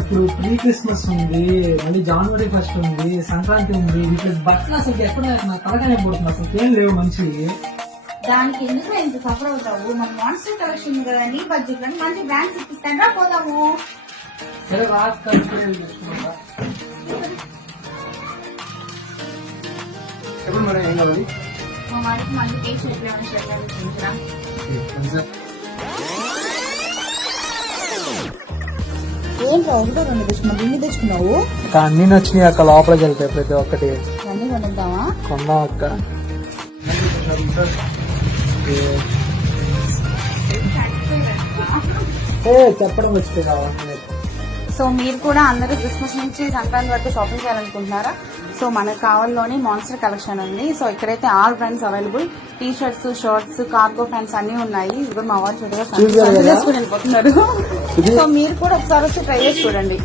ఇప్పుడు pre Christmas ఉంది, మళ్ళీ జనవరి 1 ఉంది, సంక్రాంతి ఉంది. వీటి బట్టలు అసలు ఎక్కడ నా తలకాయ పోతుంది, అసలు ఏం లేవు మంచి. దానికి ఎందుకు ఇంత సఫర్ అవుతావు? మన మాన్స్టర్ కలెక్షన్ కదా, నీ బడ్జెట్ లో మంచి బ్రాండ్స్ ఇప్పిస్తాను, పోదాము. సరే ఎప్పుడు మేడం ఏం కావాలి? మా వారికి మంచి టేస్ట్ ఎట్లా ఏంట్రా ఒకటో రెండు తెచ్చుకున్నావు, ఇన్ని తెచ్చుకున్నావు? అన్ని నచ్చినాయి అక్క, లోపలికి వెళ్తాయి ప్రతి ఒక్కటి. అన్ని కొనిద్దామా? కొన్నాం అక్క. చెప్పడం వచ్చి కావాలి. సో మీరు కూడా అందరూ క్రిస్మస్ నుంచి సంక్రాంతి వరకు షాపింగ్ చేయాలనుకుంటున్నారా? సో మనకు కావాలని మాన్స్టర్ కలెక్షన్ ఉంది. సో ఇక్కడైతే all brands available, T shirts, shorts, cargo pants అన్ని ఉన్నాయి. ఇప్పుడు మా వారు చూడగా వెళ్ళిపోతున్నారు. సో మీరు కూడా ఒకసారి వచ్చి ట్రై చేసి చూడండి.